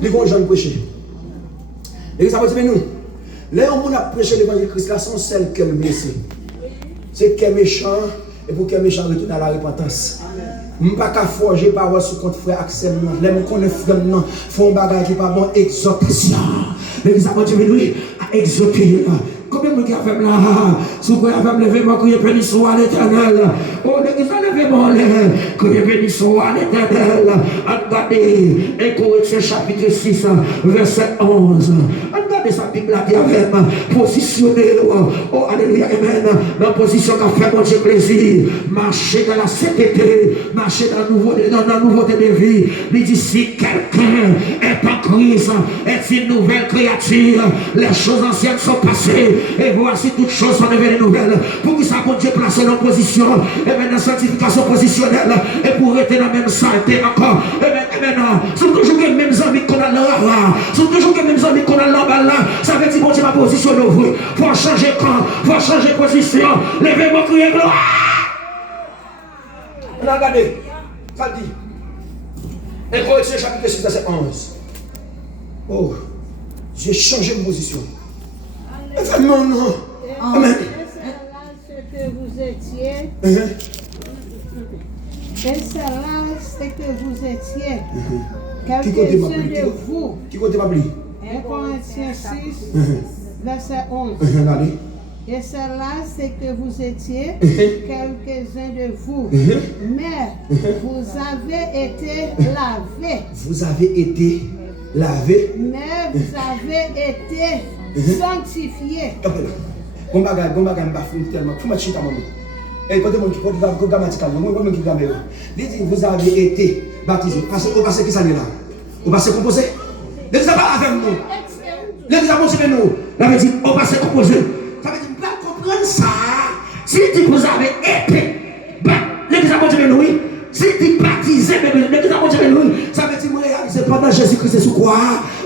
Les gens qui prêchent. Et ça veut dire nous. Les gens qui ont prêché l'évangile de Christ là sont celles qui ont blessé. C'est qui est méchant et pour qui est méchant retourne à la repentance. Je ne peux pas forger parole sur contre frère Axel. Les gens qui connaissent frère non font bagage qui pas bon exhortation. L'église a dit oui à exhorter. Combien de gens fait là? Si vous avez levé mon crier béni soit l'éternel. Oh, l'église a levé mon crier béni soit l'éternel. Regardez, Corinthiens chapitre 6, verset 11. Regardez sa Bible là qui avait positionné. Oh, alléluia, amen. Dans la position qu'a fait mon Dieu plaisir. Marcher dans la sainteté, marcher dans la nouveauté de vie. Il dit si quelqu'un est en Christ, est une nouvelle créature, les choses anciennes sont passées. Et voici toutes choses sont devenues nouvelles. Pour que ça pour Dieu placer dans position, et maintenant dans sanctification positionnelle, et pour rester dans la même saleté encore. Et maintenant, c'est toujours les mêmes amis qu'on a là, c'est toujours les mêmes amis qu'on a là, ça veut dire bon Dieu ma position ouverte. Faut changer camp, faut changer position. Levez-moi, criez gloire. Regardez, ça dit. Et Corinthiens chapitre 6, verset 11. Oh, j'ai changé de position. Non, non. Amen. Ce que vous étiez. Et c'est là ce que vous étiez. Quelques-uns de vous. Qui compte ma Bible? 1 Corinthiens 6, verset 11. Et c'est là ce que vous étiez, quelques-uns de vous. Mais vous avez été lavés. Vous avez été lavés. Mais vous avez été sanctifiés. Bon bagage, m'a fait tellement. Faut mettre chita maman. Et quand on qui porte grammatical, moi qui grammar. Dit vous avez été baptisés. Parce que passé qui ça là. Au passé composé. Ne vous a pas avec nous. Ne vous a pas avec nous. La veut dire au passé composé. Ça veut dire pas comprendre ça. Si vous avez été ne vous a pas avec nous. Si tu baptisé, ne vous a pas avec nous. Ça veut dire moi réaliser pendant Jésus-Christ c'est sous quoi.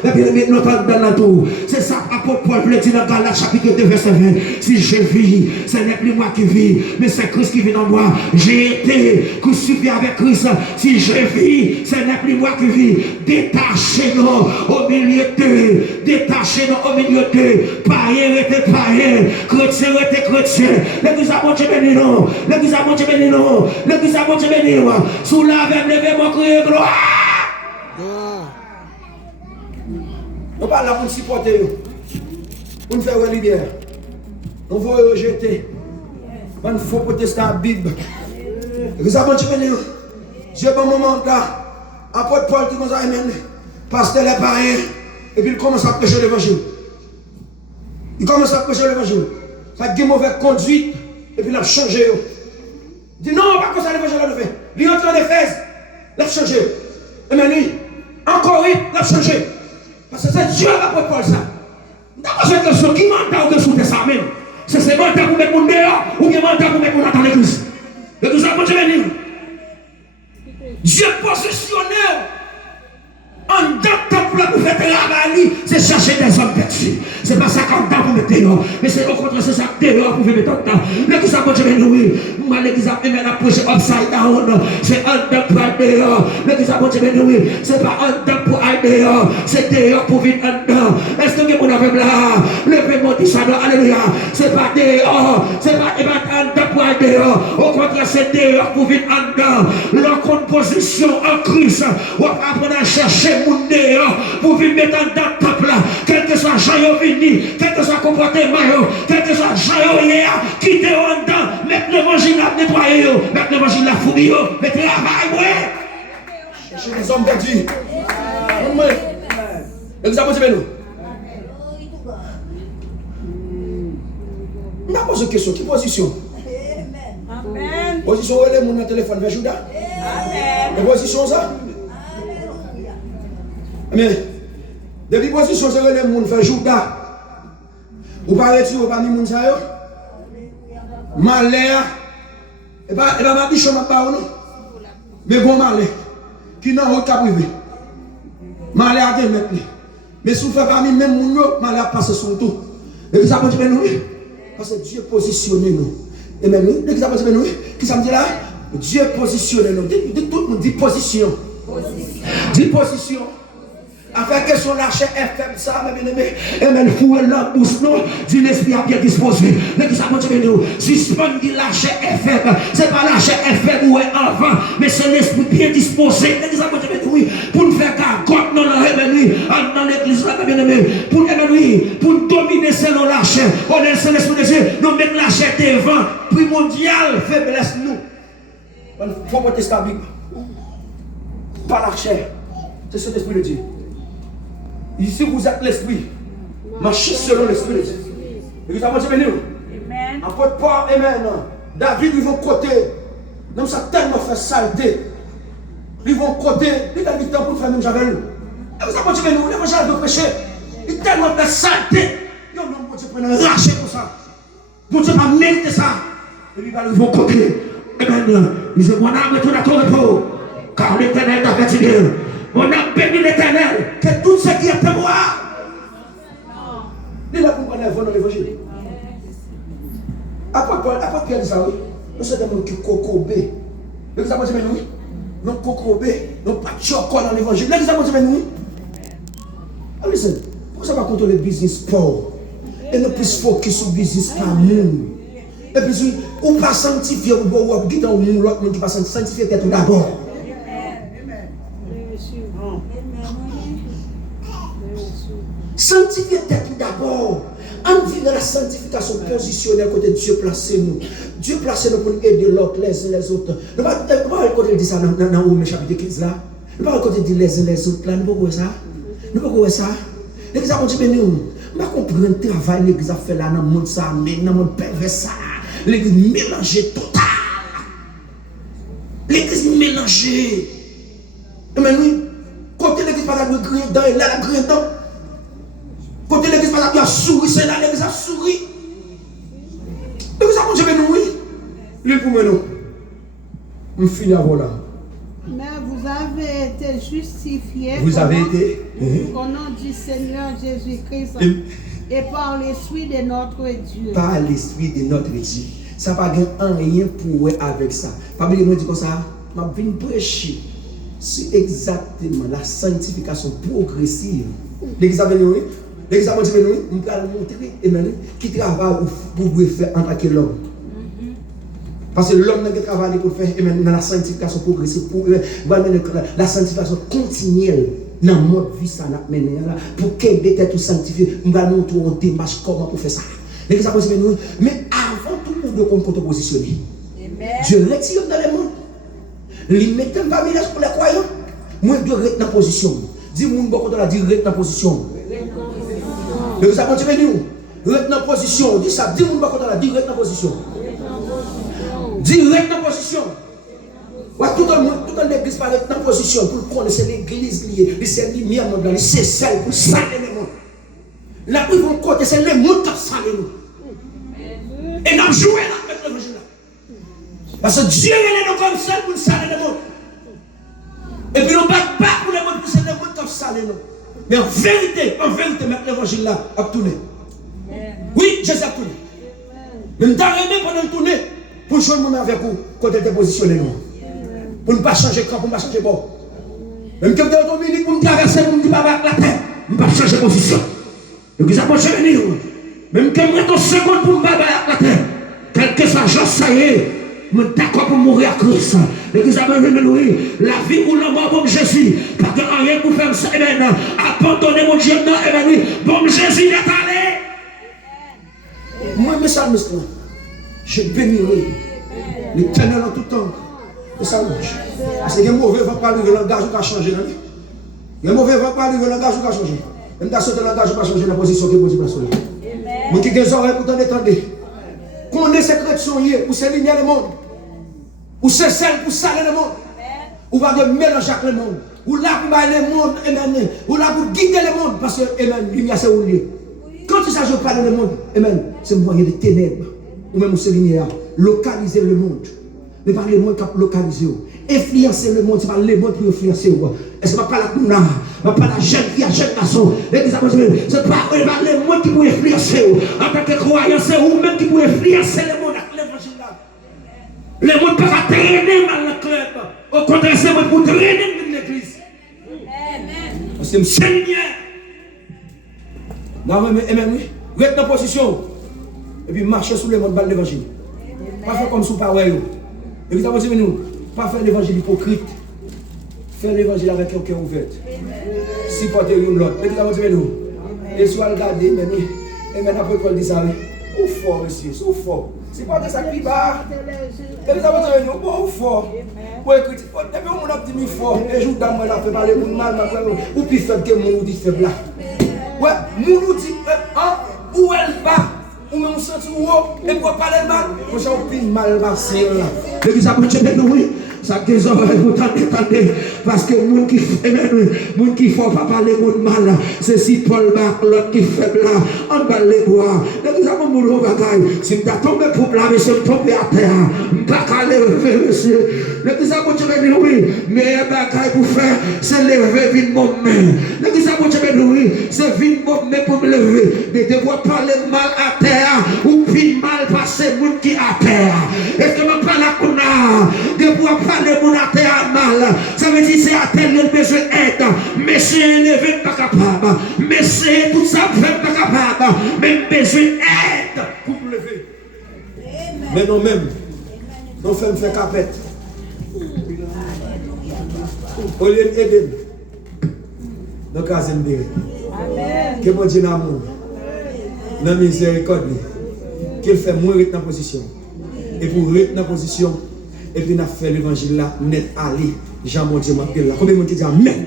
Et puis notre dans la tour. C'est ça apôtre Paul veut dire dans Galates chapitre 2 verset 20. Si je vis, ce n'est plus moi qui vis, mais c'est Christ qui vit en moi. J'ai été crucifié avec Christ. Si je vis, ce n'est plus moi qui vis. Détachez-nous au milieu d'eux. Détachez-nous au milieu d'eux. Païen était païen. Chrétien était chrétien. L'église a bon Dieu béni nous. L'église a bon Dieu béni nous. L'église a bon Dieu béni nous. Sous la veine, levez-moi, criez gloire. On parle là pour nous supporter, pour nous faire une lumière. On veut rejeter. On faut protester la Bible. Vous avez dit, Dieu, bon moment là, apôtre Paul qui nous a amené, pasteur les païens, et puis il commence à prêcher l'évangile. Il commence à prêcher l'évangile. Ça a une mauvaise conduite, et puis il a changé. Il dit non, pas comme ça l'évangile a fait. Il entre en Éphèse, il a changé. Et maintenant, encore il a changé. Parce que c'est Dieu qui a pour Paul ça. D'accord, c'est question qui mandat ou que sous ça même. C'est mandat pour mettre mon dehors ou bien mandat pour mettre mon dans l'église. L'église a Dieu béni. Dieu positionné en temps pour faire travail, c'est chercher des hommes perdus. C'est pas ça qu'on a pour mettre dehors. Mais c'est au contraire, c'est ça dehors pour mettre en temps. L'église a Dieu béni. Moi, l'église a même approché upside down. C'est en temps pour aller dehors. L'église a Dieu béni. C'est pas en temps pour aller dehors. C'est dehors pour vivre en temps. Est-ce que vous avez là? Levez-moi dit ça, alléluia. C'est pas dehors. C'est pas en temps pour aller dehors. Au contraire, c'est dehors pour vivre en temps. Leur position en Christ. On va apprendre à chercher mon dehors pour vivre mettre en temps temple là. Quel que soit Jean vini, quel que soit comportement, quel que soit Jean hier, quittez en temps, mettre l'évangile à nettoyer, mettre l'évangile à fouiller, mettre la vaille, ouais. Cherchez les hommes perdus. Et vous avez nous. On a posé une question, qui position? Amen. Position où est le monde dans le téléphone vers Judas? Amen. Et position ça? Mais, depuis position, c'est que les gens font Judas. Ou pas retirer, ou pas mis ça yo. Malheur. Et pas ma biche, ma parole. Mais bon malheur. Qui n'a pas privé. Malheur à te mettre. Mais si vous faites parmi même moun yo, malheur passe sur tout. Et vous avez dit, nous, parce que Dieu positionne nous. Et même nous, vous avez dit, nous, qui ça me dit là? Dieu positionne nous. Tout le monde dit position. Dit position. Avec question lâcher FM ça, mais bien aimé, et même fouet la bouche, non, dit l'esprit a bien disposé. Mais qui ça continue nous, suspend dit lâcher FM, c'est pas lâcher FM ou avant, mais c'est l'esprit bien disposé. Mais qui ça continue oui, pour nous faire gargote dans l'église là, bien aimé, pour dominer selon lâcher, on est c'est l'esprit de Dieu, nous mettre lâcher devant, primordial, faiblesse nous. Il faut porter sa Bible. Pas lâcher, c'est cet esprit de Dieu. Ici, vous êtes l'esprit. Marchez selon l'esprit de Dieu. Et vous avez venu. Amen. Apôtre Paul, amen. David, ils vont côté. Donc, ça a tellement fait saleté. Ils vont côté. Ils ont mis temps pour faire même j'avais lu. Et vous avez venu. L'évangile de péché. Ils ont tellement fait saleté. Ils ont même Dieu pour lâcher pour ça. Bon Dieu va mériter ça. Et puis, ils vont côté. Amen. Ils disent, mon âme retourne à ton repos. Car l'Éternel t'a fatigué. On a béni l'Éternel, que tout ce qui est à moi. Il est là pour qu'on dans l'évangile. Après Pierre dit ça, oui. Nous sommes des gens qui cocobé. Vous avez dit, oui. Nous cocobé, nous pas de chocolat dans l'évangile. Vous avez dit, oui. Alors, listen, pourquoi ça va contrôler le business sport? Et nous plus focus sur le business amour. Et puis, on ne pas sanctifier, on va guider l'autre monde qui va sanctifier tout d'abord. Sanctifier tout d'abord. En vivant dans la sanctification positionnelle côté Dieu placé nous. Dieu placé nous pour aider l'autre, les autres. Nous ne pouvons pas raconter ça dans Romains chapitre 15 là. Nous ne pouvons pas raconter les autres là. Nous ne pouvons pas ça. Nous ne pouvons pas ça. L'église a continué nous. Nous ne pouvons pas comprendre le travail l'église a fait là dans le monde ça, dans le monde pervers ça. L'église mélangée totale. L'église mélangée. Mais nous, côté l'église pas de grain dans et là la grain dans. Côté l'église pas de souris, c'est là l'église a souri. L'église a continué nous, oui. Lui pour nous. On finit avant là. Mais vous avez été justifiés. Vous avez été au nom du Seigneur Jésus-Christ et par l'Esprit de notre Dieu. Par l'Esprit de notre Dieu. Ça n'a pas rien pour avec ça. Famille, moi dit comme ça, je viens prêcher sur exactement la sanctification progressive. L'église a venu, l'église a montrer, nous allons montrer qui travaille pour faire en tant que l'homme. Parce que l'homme qui travaille pour faire dans la sanctification progressive, pour la sanctification continuelle dans notre vie, ça n'a mené pour qu'elle être sanctifiée. Nous allons montrer une démarche comment pour faire ça. L'église a posé nous, mais avant tout, nous devons te positionner. Dieu retire dans le monde. Il met un parmi pour les croyants. Moi, je dois rester dans la position. Dis-moi, beaucoup de la dire rester dans la position. L'église a posé nous, rester dans la position. Dis ça, dis-moi, beaucoup de la dire rester dans la position. Direct dans la position. Tout le monde, toute l'église va être dans la position pour connaître l'église liée. C'est lumière, c'est celle pour saler le monde. Là où ils vont côté, c'est le monde qui a salé nous. Et nous jouons là avec l'évangile. Parce que Dieu est là comme ça pour saler le monde. Et puis nous ne battons pas pour le monde, c'est le monde qui a salé nous. Mais en vérité, l'évangile là a tourné. Oui, Jésus a tourné. Mais nous avons aimé pendant le tourner. Pour jouer le monde avec vous, quand vous êtes positionné nous. Pour ne pas changer camp, pour ne pas changer bord. Même que vous êtes au milieu pour me traverser, pour me dire la terre, pour ne pas changer position. Donc vous avez venir. Même que vous êtes en seconde pour me battre la terre. Quel que soit genre, ça y est. Je suis d'accord pour mourir à Christ. Et vous avez venir, la vie ou la mort, bon Jésus. Parce que rien pour faire ça, abandonnez mon Dieu, bon Jésus est allé. Moi, je me suis je bénirai l'Éternel en tout temps. Et ça marche. Parce que les mauvais vont pas arriver, le langage va changer. Les mauvais vont pas arriver, le langage va changer. Même dans ce langage va changer la position que vous place. Mais qui a des oreilles pour t'entendre. Qu'on ait cette réaction, ou c'est lumière le monde, ou c'est celle pour saler le monde, ou va de mélanger avec le monde, ou là pour bailler le monde, ou là pour guider le monde, parce que la lumière c'est où lieu. Quand il s'agit de parler le monde, c'est un moyen de ténèbres. Ou même c'est lumière, localiser le monde. Mais pas le monde qui a localisé. Influencer le monde, c'est pas le monde qui influencer. Est-ce que pas la Kuna, pas la jeune fille, la jeune garçon. C'est pas le monde qui peut influencer. En tant que croyant, c'est vous-même qui pouvez influencer le monde avec l'évangile. Le monde ne peut pas traîner mal le club. Au contraire, c'est vous pour traîner dans l'église. c'est Seigneur. Non, mais oui. Reste dans la position. Et puis marcher sous le monde de l'évangile. Pas faire comme sous parole. Et puis ça veut dire, nous, pas faire l'évangile hypocrite. Faire l'évangile avec un cœur ouvert. Si porter une l'autre. Et puis ça veut dire, nous. Et soit regarder, mais nous. Et maintenant, après Paul dit ça, ou fort, monsieur, ou fort. C'est pas de ça qui va. Et puis ça veut dire, nous, bon, ou fort. Ou écoute, depuis on a dit fort, et jour d'âme, on a fait parler pour mal, ou plus faible que mon dit faible là. Ouais, mon dit, où elle va. Ou même on sent où, et pour parler mal, on s'en pile mal passé là. Et puis ça peut être nous, oui. Ça que les oreilles vous tendez, parce que le monde qui fait même, le monde qui ne faut pas parler de mal, c'est si Paul Bach, l'autre qui fait là, on va les boire. Et nous avons mon bagaille. Si je tombe pour là, mais je tombe à terre, je ne vais pas lever, monsieur. Et nous avons dit, oui, mais un bagaille pour faire, c'est lever vite mon main. Et nous avons dit, oui, c'est vite mon main pour me lever. Mais de voir parler mal à terre, ou puis mal passer, le monde qui est à terre. Est-ce que je parle à Kuna? De voir parler mon à terre mal, ça veut dire c'est à terre le besoin d'aide, mais c'est élevé pas capable, mais c'est tout ça fait pas capable, mais besoin d'aide pour me lever. Mais non même, non fait me faire capette. Au lieu d'aider, dans casa de que mon Dieu l'amour, dans miséricorde, qu'il fait mourir dans la position, et pour rester dans la position. Et puis, on a fait l'évangile là, net aller. Jean, mon Dieu, m'appelle là. Combien de monde qui dit Amen?